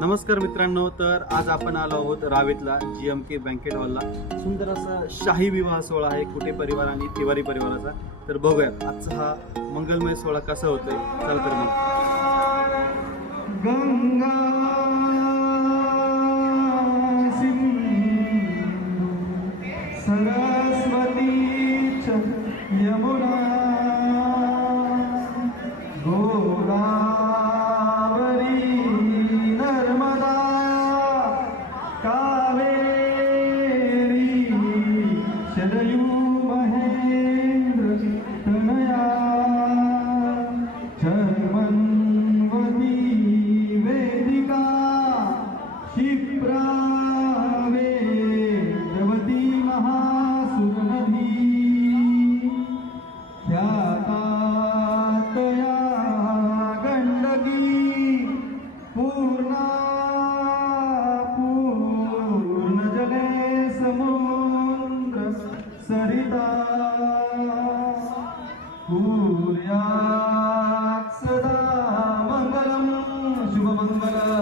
नमस्कार मित्रांनो, तर आज आपण आलो आहोत रावेतला GMK बँकेट हॉलला. सुंदर असा शाही विवाह सोहळा आहे कुटे परिवार आणि तिवारी परिवाराचा. तर बघूयात आजचा हा मंगलमय सोहळा कसा होतोय. चल तर मग. गंगा सरस्वती यमुना गोदावरी नर्मदा कावेरी शरयू महेंद्र तनया चर्मन्वती वेदिका क्षिप्रा वेदवती महासुरनदी ख्यातातया गंडकी पूर्णजले समुद्र सरिता कुर्यात् सदा मंगलम शुभमंगल.